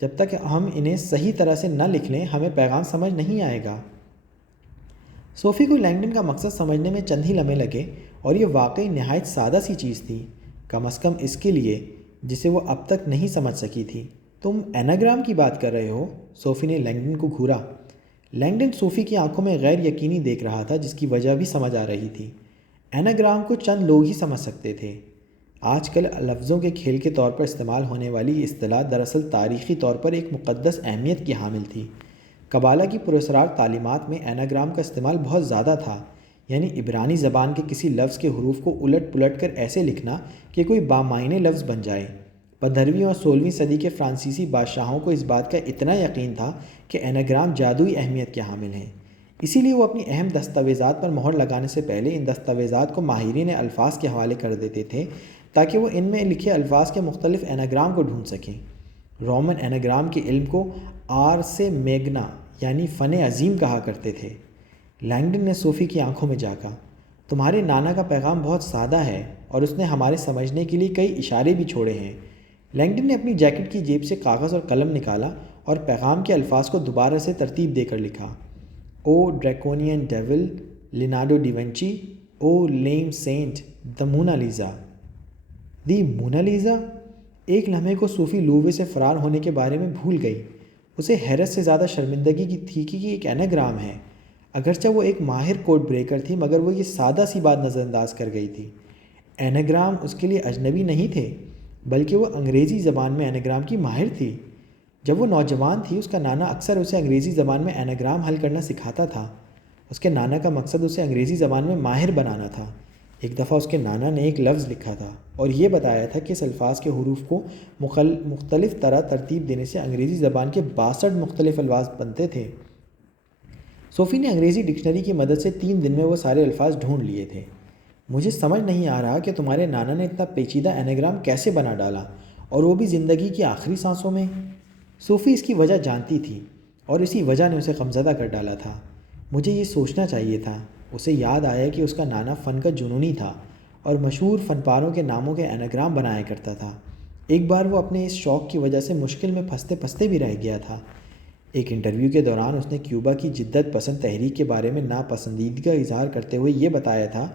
جب تک ہم انہیں صحیح طرح سے نہ لکھ لیں ہمیں پیغام سمجھ نہیں آئے گا۔ صوفی کو لینگڈن کا مقصد سمجھنے میں چند ہی لمحے لگے اور یہ واقعی نہایت سادہ سی چیز تھی، کم از کم اس کے لیے جسے وہ اب تک نہیں سمجھ سکی تھی۔ تم ایناگرام کی بات کر رہے ہو؟ صوفی نے لینگڈن کو گھورا۔ لینگڈن صوفی کی آنکھوں میں غیر یقینی دیکھ رہا تھا جس کی وجہ بھی سمجھ آ رہی تھی۔ ایناگرام کو چند لوگ ہی سمجھ سکتے تھے۔ آج کل لفظوں کے کھیل کے طور پر استعمال ہونے والی یہ اصطلاح دراصل تاریخی طور پر ایک مقدس اہمیت کی حامل تھی۔ قبالہ کی پراسرار تعلیمات میں ایناگرام کا استعمال بہت زیادہ تھا، یعنی عبرانی زبان کے کسی لفظ کے حروف کو الٹ پلٹ کر ایسے لکھنا کہ کوئی بامعنی لفظ بن جائے۔ 15ویں اور 16ویں صدی کے فرانسیسی بادشاہوں کو اس بات کا اتنا یقین تھا کہ ایناگرام جادوئی اہمیت کے حامل ہیں، اسی لیے وہ اپنی اہم دستاویزات پر مہر لگانے سے پہلے ان دستاویزات کو ماہرین الفاظ کے حوالے کر دیتے تھے تاکہ وہ ان میں لکھے الفاظ کے مختلف ایناگرام کو ڈھونڈ سکیں۔ رومن ایناگرام کے علم کو آرسے میگنا یعنی فن عظیم کہا کرتے تھے۔ لینگڈن نے صوفی کی آنکھوں میں جھانکا۔ تمہارے نانا کا پیغام بہت سادہ ہے اور اس نے ہمارے سمجھنے کے لیے کئی اشارے بھی چھوڑے ہیں۔ لینگڈن نے اپنی جیکٹ کی جیب سے کاغذ اور قلم نکالا اور پیغام کے الفاظ کو دوبارہ سے ترتیب دے کر لکھا۔ او ڈریکونین ڈیول، لیونارڈو ڈیونچی، او لیم سینٹ، دی مونا لیزا۔ دی مونا لیزا؟ ایک لمحے کو صوفی لووے سے فرار ہونے کے بارے میں بھول گئی۔ اسے حیرت سے زیادہ شرمندگی کی تھی کہ یہ ایک ایناگرام ہے۔ اگرچہ وہ ایک ماہر کوڈ بریکر تھی مگر وہ یہ سادہ سی بات نظر انداز کر گئی تھی۔ ایناگرام اس کے لیے اجنبی نہیں تھے بلکہ وہ انگریزی زبان میں ایناگرام کی ماہر تھی۔ جب وہ نوجوان تھی اس کا نانا اکثر اسے انگریزی زبان میں ایناگرام حل کرنا سکھاتا تھا۔ اس کے نانا کا مقصد اسے انگریزی زبان میں ماہر بنانا تھا۔ ایک دفعہ اس کے نانا نے ایک لفظ لکھا تھا اور یہ بتایا تھا کہ اس الفاظ کے حروف کو مختلف طرح ترتیب دینے سے انگریزی زبان کے 62 مختلف الفاظ بنتے تھے۔ صوفی نے انگریزی ڈکشنری کی مدد سے 3 دن میں وہ سارے الفاظ ڈھونڈ لیے تھے۔ مجھے سمجھ نہیں آ رہا کہ تمہارے نانا نے اتنا پیچیدہ ایناگرام کیسے بنا ڈالا، اور وہ بھی زندگی کی آخری سانسوں میں۔ صوفی اس کی وجہ جانتی تھی اور اسی وجہ نے اسے غمزدہ کر ڈالا تھا۔ مجھے یہ سوچنا چاہیے تھا۔ اسے یاد آیا کہ اس کا نانا فن کا جنونی تھا اور مشہور فن پاروں کے ناموں کے ایناگرام بنایا کرتا تھا۔ ایک بار وہ اپنے اس شوق کی وجہ سے مشکل میں پھنستے پھنستے بھی رہ گیا تھا۔ ایک انٹرویو کے دوران اس نے کیوبا کی جدت پسند تحریک کے بارے میں ناپسندیدگی کا اظہار کرتے ہوئے یہ بتایا تھا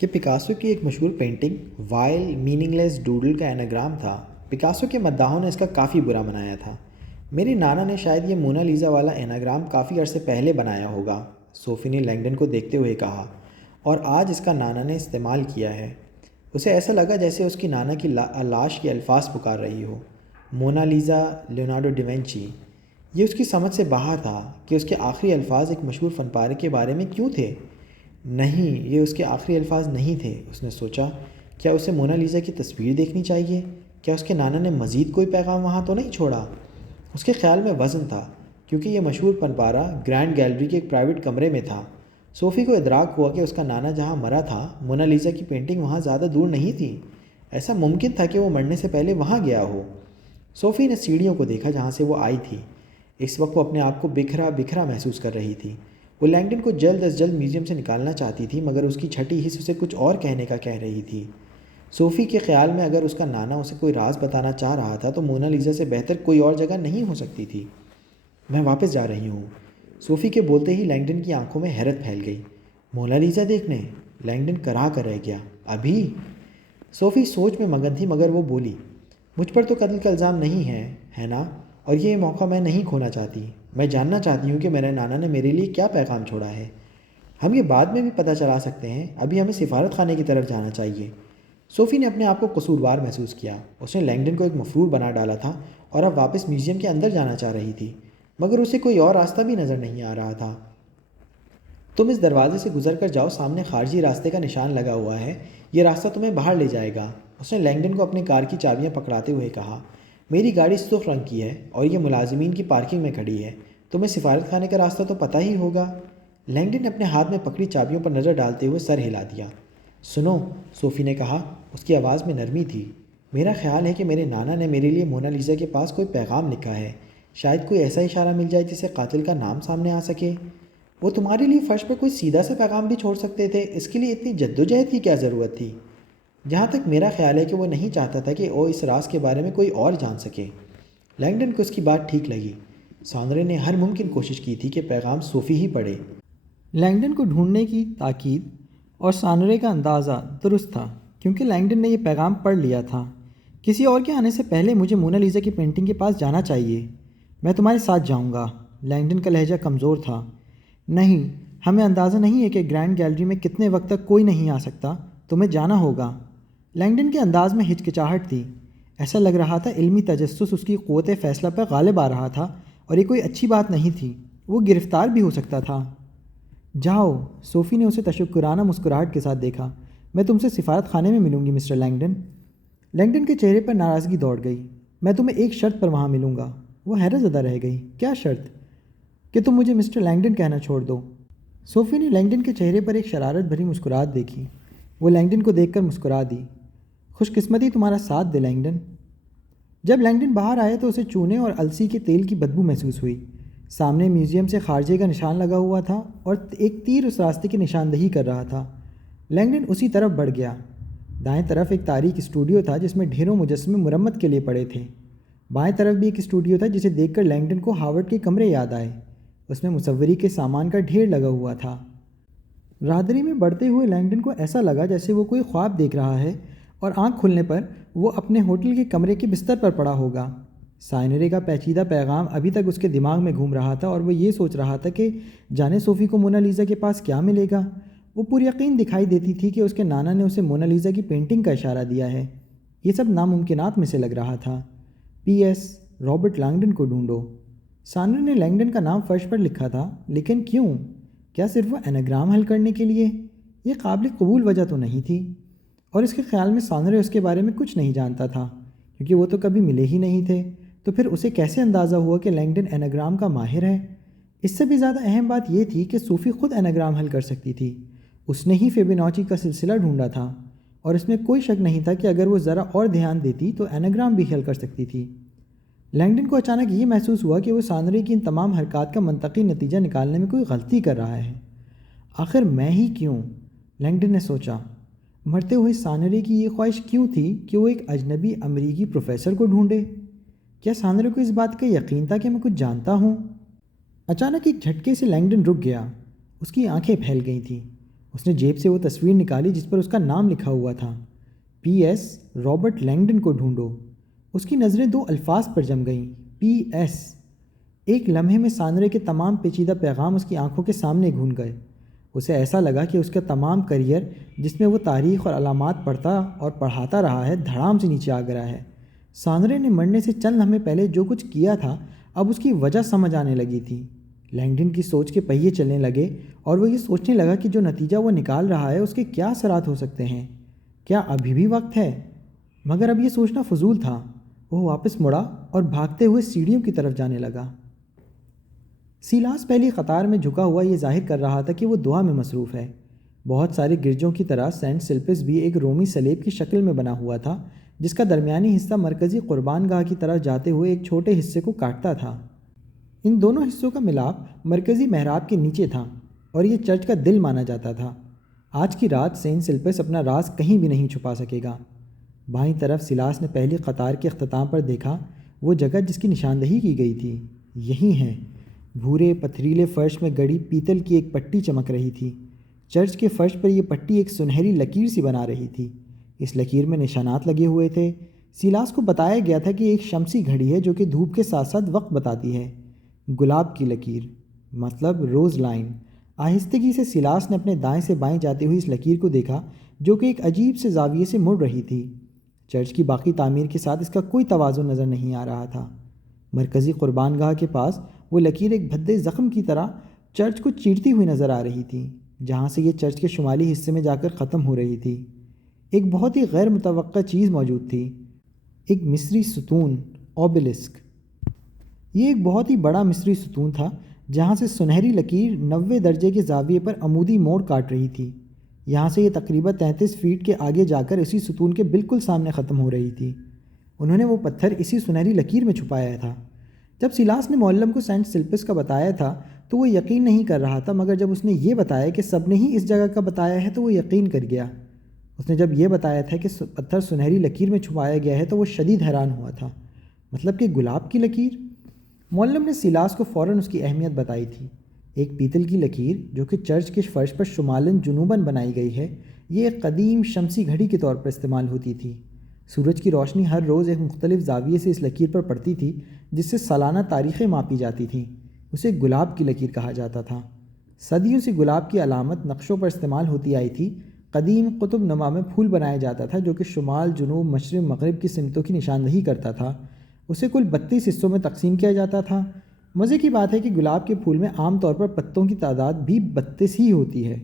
کہ پکاسو کی ایک مشہور پینٹنگ وائل میننگ لیس ڈوڈل کا ایناگرام تھا۔ پکاسو کے مداحوں نے اس کا کافی برا منایا تھا۔ میرے نانا نے شاید یہ مونا لیزا والا ایناگرام کافی عرصے پہلے بنایا ہوگا، صوفی نے لینگڈن کو دیکھتے ہوئے کہا، اور آج اس کا نانا نے استعمال کیا ہے۔ اسے ایسا لگا جیسے اس کی نانا کی لاش کے الفاظ پکار رہی ہو، مونا لیزا، لیونارڈو ڈیوینچی۔ یہ اس کی سمجھ سے باہر تھا کہ اس کے آخری الفاظ ایک مشہور فن پارے کے بارے میں کیوں تھے۔ نہیں، یہ اس کے آخری الفاظ نہیں تھے، اس نے سوچا۔ کیا اسے مونا لیزا کی تصویر دیکھنی چاہیے؟ کیا اس کے نانا نے مزید کوئی پیغام وہاں تو نہیں چھوڑا؟ اس کے خیال میں وزن تھا، کیونکہ یہ مشہور فن پارہ گرینڈ گیلری کے ایک پرائیویٹ کمرے میں تھا۔ صوفی کو ادراک ہوا کہ اس کا نانا جہاں مرا تھا، مونا لیزا کی پینٹنگ وہاں زیادہ دور نہیں تھی۔ ایسا ممکن تھا کہ وہ مرنے سے پہلے وہاں گیا ہو۔ صوفی نے سیڑھیوں کو دیکھا جہاں سے وہ آئی تھی۔ اس وقت وہ اپنے آپ کو بکھرا بکھرا محسوس کر رہی تھی۔ وہ لینگڈن کو جلد از جلد میوزیم سے نکالنا چاہتی تھی، مگر اس کی چھٹی حص اسے کچھ اور کہنے کا کہہ رہی تھی۔ صوفی کے خیال میں اگر اس کا نانا اسے کوئی راز بتانا چاہ رہا تھا تو مونا لیزا سے بہتر کوئی اور جگہ نہیں ہو سکتی تھی۔ میں واپس جا رہی ہوں۔ صوفی کے بولتے ہی لینگڈن کی آنکھوں میں حیرت پھیل گئی۔ مونا لیزا دیکھنے؟ لینگڈن کرا کر رہ گیا۔ ابھی؟ صوفی سوچ میں مگن تھی، مگر وہ بولی، مجھ پر تو قتل کا الزام نہیں ہے نا؟ اور یہ موقع میں نہیں کھونا چاہتی۔ میں جاننا چاہتی ہوں کہ میرے نانا نے میرے لیے کیا پیغام چھوڑا ہے۔ ہم یہ بعد میں بھی پتہ چلا سکتے ہیں، ابھی ہمیں سفارت خانے کی طرف جانا چاہیے۔ صوفی نے اپنے آپ کو قصوروار محسوس کیا۔ اس نے لینگڈن کو ایک مفرور بنا ڈالا تھا اور اب واپس میوزیم کے اندر جانا چاہ رہی تھی، مگر اسے کوئی اور راستہ بھی نظر نہیں آ رہا تھا۔ تم اس دروازے سے گزر کر جاؤ، سامنے خارجی راستے کا نشان لگا ہوا ہے، یہ راستہ تمہیں باہر لے جائے گا۔ اس نے لینگڈن کو اپنی کار کی چابیاں پکڑاتے ہوئے کہا، میری گاڑی سرخ رنگ کی ہے اور یہ ملازمین کی پارکنگ میں کھڑی ہے، تمہیں سفارت خانے کا راستہ تو پتہ ہی ہوگا۔ لینگڈن نے اپنے ہاتھ میں پکڑی چابیوں پر نظر ڈالتے ہوئے سر ہلا دیا۔ سنو، صوفی نے کہا، اس کی آواز میں نرمی تھی، میرا خیال ہے کہ میرے نانا نے میرے لیے مونا لیزا کے پاس کوئی پیغام لکھا ہے، شاید کوئی ایسا اشارہ مل جائے جس سے قاتل کا نام سامنے آ سکے۔ وہ تمہارے لیے فرش پہ کوئی سیدھا سا پیغام بھی چھوڑ سکتے تھے، اس کے لیے اتنی جدوجہد کی کیا ضرورت تھی؟ جہاں تک میرا خیال ہے کہ وہ نہیں چاہتا تھا کہ وہ اس راز کے بارے میں کوئی اور جان سکے۔ لینگڈن کو اس کی بات ٹھیک لگی۔ ساندرے نے ہر ممکن کوشش کی تھی کہ پیغام صوفی ہی پڑھے۔ لینگڈن کو ڈھونڈنے کی تاکید اور ساندرے کا اندازہ درست تھا، کیونکہ لینگڈن نے یہ پیغام پڑھ لیا تھا۔ کسی اور کے آنے سے پہلے مجھے مونا لیزا کی پینٹنگ کے پاس جانا چاہیے۔ میں تمہارے ساتھ جاؤں گا۔ لینگڈن کا لہجہ کمزور تھا۔ نہیں، ہمیں اندازہ نہیں ہے کہ گرینڈ گیلری میں کتنے وقت تک کوئی نہیں آ سکتا، تمہیں جانا ہوگا۔ لینگڈن کے انداز میں ہچکچاہٹ تھی۔ ایسا لگ رہا تھا علمی تجسس اس کی قوت فیصلہ پر غالب آ رہا تھا، اور یہ کوئی اچھی بات نہیں تھی، وہ گرفتار بھی ہو سکتا تھا۔ جاؤ، صوفی نے اسے تشکرانہ مسکراہٹ کے ساتھ دیکھا، میں تم سے سفارت خانے میں ملوں گی مسٹر لینگڈن۔ لینگڈن کے چہرے پر ناراضگی دوڑ گئی۔ میں تمہیں ایک شرط پر وہاں ملوں گا۔ وہ حیرت زدہ رہ گئی۔ کیا شرط؟ کہ تم مجھے مسٹر لینگڈن کہنا چھوڑ دو۔ صوفی نے لینگڈن کے چہرے پر ایک شرارت بھری مسکراہٹ دیکھی۔ وہ لینگڈن کو دیکھ کر مسکرا دی۔ خوش قسمتی تمہارا ساتھ دے لینگڈن۔ جب لینگڈن باہر آیا تو اسے چونے اور السی کے تیل کی بدبو محسوس ہوئی۔ سامنے میوزیم سے خارجے کا نشان لگا ہوا تھا اور ایک تیر اس راستے کی نشاندہی کر رہا تھا۔ لینگڈن اسی طرف بڑھ گیا۔ دائیں طرف ایک تاریک اسٹوڈیو تھا جس میں ڈھیروں مجسمے مرمت کے لیے پڑے تھے۔ بائیں طرف بھی ایک اسٹوڈیو تھا جسے دیکھ کر لینگڈن کو ہاورڈ کے کمرے یاد آئے۔ اس میں مصوری کے سامان کا ڈھیر لگا ہوا تھا۔ راہدری میں بڑھتے ہوئے لینگڈن کو ایسا لگا جیسے وہ کوئی خواب دیکھ رہا ہے اور آنکھ کھلنے پر وہ اپنے ہوٹل کے کمرے کے بستر پر پڑا ہوگا۔ سائنرے کا پیچیدہ پیغام ابھی تک اس کے دماغ میں گھوم رہا تھا اور وہ یہ سوچ رہا تھا کہ جانے صوفی کو مونا لیزا کے پاس کیا ملے گا۔ وہ پر یقین دکھائی دیتی تھی کہ اس کے نانا نے اسے مونا لیزا کی پینٹنگ کا اشارہ دیا ہے۔ یہ سب ناممکنات میں سے لگ رہا تھا۔ پی ایس، رابرٹ لینگڈن کو ڈھونڈو۔ سانر نے لینگڈن کا نام فرش پر لکھا تھا، لیکن کیوں؟ کیا صرف وہ اناگرام حل کرنے کے لیے؟ یہ قابل قبول وجہ تو نہیں تھی، اور اس کے خیال میں سانرے اس کے بارے میں کچھ نہیں جانتا تھا، کیونکہ وہ تو کبھی ملے ہی نہیں تھے۔ تو پھر اسے کیسے اندازہ ہوا کہ لینگڈن اناگرام کا ماہر ہے؟ اس سے بھی زیادہ اہم بات یہ تھی کہ صوفی خود اناگرام حل کر سکتی تھی۔ اس نے ہی فیبوناچی کا سلسلہ ڈھونڈا تھا، اور اس میں کوئی شک نہیں تھا کہ اگر وہ ذرا اور دھیان دیتی تو اناگرام بھی حل کر سکتی تھی۔ لینگڈن کو اچانک یہ محسوس ہوا کہ وہ سانرے کی ان تمام حرکات کا منطقی نتیجہ نکالنے میں کوئی غلطی کر رہا ہے۔ آخر میں ہی کیوں؟ لینگڈن نے سوچا۔ مرتے ہوئے سانرے کی یہ خواہش کیوں تھی کہ وہ ایک اجنبی امریکی پروفیسر کو ڈھونڈے؟ کیا سانرے کو اس بات کا یقین تھا کہ میں کچھ جانتا ہوں؟ اچانک ایک جھٹکے سے لینگڈن رک گیا۔ اس کی آنکھیں پھیل گئی تھیں۔ اس نے جیب سے وہ تصویر نکالی جس پر اس کا نام لکھا ہوا تھا، پی ایس رابرٹ لینگڈن کو ڈھونڈو۔ اس کی نظریں دو الفاظ پر جم گئیں، پی ایس۔ ایک لمحے میں سانرے کے تمام پیچیدہ پیغام اس کی آنکھوں کے سامنے گھوم گئے۔ اسے ایسا لگا کہ اس کا تمام کیریئر جس میں وہ تاریخ اور علامات پڑھتا اور پڑھاتا رہا ہے دھڑام سے نیچے آ گیا ہے۔ سانرے نے مرنے سے چند لمحے پہلے جو کچھ کیا تھا اب اس کی وجہ سمجھ آنے لگی تھی۔ لینگڈن کی سوچ کے پہیے چلنے لگے اور وہ یہ سوچنے لگا کہ جو نتیجہ وہ نکال رہا ہے اس کے کیا اثرات ہو سکتے ہیں۔ کیا ابھی بھی وقت ہے؟ مگر اب یہ سوچنا فضول تھا۔ وہ واپس مڑا اور بھاگتے ہوئے سیڑھیوں کی طرف جانے لگا۔ سیلاس پہلی قطار میں جھکا ہوا یہ ظاہر کر رہا تھا کہ وہ دعا میں مصروف ہے۔ بہت سارے گرجوں کی طرح سینٹ سلپس بھی ایک رومی سلیب کی شکل میں بنا ہوا تھا، جس کا درمیانی حصہ مرکزی قربان گاہ کی طرف جاتے ہوئے ایک چھوٹے حصے کو کاٹتا تھا۔ ان دونوں حصوں کا ملاپ مرکزی محراب کے نیچے تھا اور یہ چرچ کا دل مانا جاتا تھا۔ آج کی رات سینٹ سلپس اپنا راز کہیں بھی نہیں چھپا سکے گا۔ بائیں طرف سیلاس نے پہلی قطار کے اختتام پر دیکھا وہ جگہ جس کی نشاندہی کی گئی تھی۔ یہی ہے۔ بھورے پتھریلے فرش میں گڑی پیتل کی ایک پٹی چمک رہی تھی۔ چرچ کے فرش پر یہ پٹی ایک سنہری لکیر سی بنا رہی تھی۔ اس لکیر میں نشانات لگے ہوئے تھے۔ سیلاس کو بتایا گیا تھا کہ ایک شمسی گھڑی ہے جو کہ دھوپ کے ساتھ ساتھ وقت بتاتی ہے۔ گلاب کی لکیر، مطلب روز لائن۔ آہستگی سے سیلاس نے اپنے دائیں سے بائیں جاتی ہوئی اس لکیر کو دیکھا جو کہ ایک عجیب سے زاویے سے مڑ رہی تھی۔ چرچ کی باقی تعمیر کے ساتھ اس کا کوئی توازن نظر نہیں آ رہا تھا۔ مرکزی قربان گاہ کے پاس وہ لکیر ایک بھدے زخم کی طرح چرچ کو چیرتی ہوئی نظر آ رہی تھی، جہاں سے یہ چرچ کے شمالی حصے میں جا کر ختم ہو رہی تھی۔ ایک بہت ہی غیر متوقع چیز موجود تھی، ایک مصری ستون، اوبیلسک۔ یہ ایک بہت ہی بڑا مصری ستون تھا جہاں سے سنہری لکیر 90 درجے کے زاویے پر عمودی موڑ کاٹ رہی تھی۔ یہاں سے یہ تقریباً 33 فیٹ کے آگے جا کر اسی ستون کے بالکل سامنے ختم ہو رہی تھی۔ انہوں نے وہ پتھر اسی سنہری لکیر میں چھپایا تھا۔ جب سیلاس نے معلم کو سینٹ سلپس کا بتایا تھا تو وہ یقین نہیں کر رہا تھا، مگر جب اس نے یہ بتایا کہ سب نے ہی اس جگہ کا بتایا ہے تو وہ یقین کر گیا۔ اس نے جب یہ بتایا تھا کہ پتھر سنہری لکیر میں چھپایا گیا ہے تو وہ شدید حیران ہوا تھا۔ مطلب کہ گلاب کی لکیر؟ معلم نے سیلاس کو فوراً اس کی اہمیت بتائی تھی۔ ایک پیتل کی لکیر جو کہ چرچ کے فرش پر شمالاً جنوباً بنائی گئی ہے، یہ ایک قدیم شمسی گھڑی کے طور پر استعمال ہوتی تھی۔ سورج کی روشنی ہر روز ایک مختلف زاویے سے اس لکیر پر پڑتی تھی جس سے سالانہ تاریخیں ماپی جاتی تھیں۔ اسے گلاب کی لکیر کہا جاتا تھا۔ صدیوں سے گلاب کی علامت نقشوں پر استعمال ہوتی آئی تھی۔ قدیم قطب نما میں پھول بنایا جاتا تھا جو کہ شمال، جنوب، مشرق، مغرب کی سمتوں کی نشاندہی کرتا تھا۔ اسے کل 32 حصوں میں تقسیم کیا جاتا تھا۔ مزے کی بات ہے کہ گلاب کے پھول میں عام طور پر پتوں کی تعداد بھی 32 ہی ہوتی ہے۔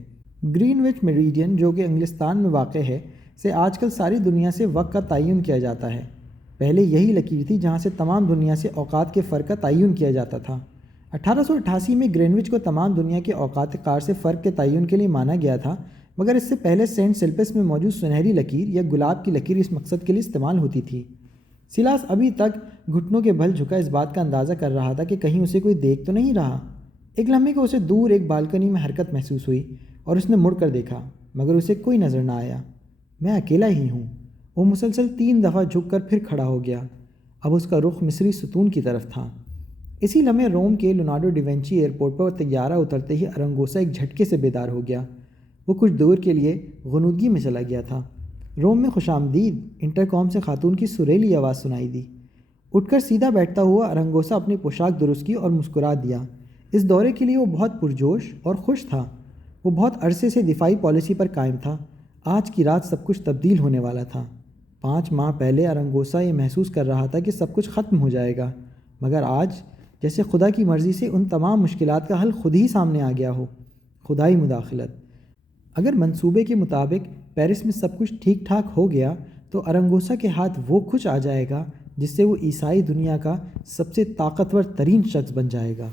گرین وچ میریڈین جو کہ انگلستان میں واقع ہے سے آج کل ساری دنیا سے وقت کا تعین کیا جاتا ہے۔ پہلے یہی لکیر تھی جہاں سے تمام دنیا سے اوقات کے فرق کا تعین کیا جاتا تھا۔ 1888 میں گرینوچ کو تمام دنیا کے اوقات کار سے فرق کے تعین کے لیے مانا گیا تھا، مگر اس سے پہلے سینٹ سلپس میں موجود سنہری لکیر یا گلاب کی لکیر اس مقصد کے لیے استعمال ہوتی تھی۔ سیلاس ابھی تک گھٹنوں کے بل جھکا اس بات کا اندازہ کر رہا تھا کہ کہیں اسے کوئی دیکھ تو نہیں رہا۔ ایک لمحے کو اسے دور ایک بالکنی میں حرکت محسوس ہوئی اور اس نے مڑ کر دیکھا، مگر اسے کوئی نظر نہ آیا۔ میں اکیلا ہی ہوں۔ وہ مسلسل 3 دفعہ جھک کر پھر کھڑا ہو گیا۔ اب اس کا رخ مصری ستون کی طرف تھا۔ اسی لمحے روم کے لونارڈو ڈیونچی ایئرپورٹ پر طیارہ اترتے ہی ارنگوسا ایک جھٹکے سے بیدار ہو گیا۔ وہ کچھ دور کے لیے غنودگی میں چلا گیا تھا۔ روم میں خوش آمدید، انٹرکام سے خاتون کی سریلی آواز سنائی دی۔ اٹھ کر سیدھا بیٹھتا ہوا ارنگوسا اپنی پوشاک درست کی اور مسکرا دیا۔ اس دورے کے لیے وہ بہت پرجوش اور خوش تھا۔ وہ بہت عرصے سے دفاعی پالیسی پر قائم تھا۔ آج کی رات سب کچھ تبدیل ہونے والا تھا۔ 5 ماہ پہلے ارنگوسا یہ محسوس کر رہا تھا کہ سب کچھ ختم ہو جائے گا، مگر آج جیسے خدا کی مرضی سے ان تمام مشکلات کا حل خود ہی سامنے آ گیا ہو۔ خدائی مداخلت۔ اگر منصوبے کے مطابق پیرس میں سب کچھ ٹھیک ٹھاک ہو گیا تو ارنگوسا کے ہاتھ وہ کچھ آ جائے گا جس سے وہ عیسائی دنیا کا سب سے طاقتور ترین شخص بن جائے گا۔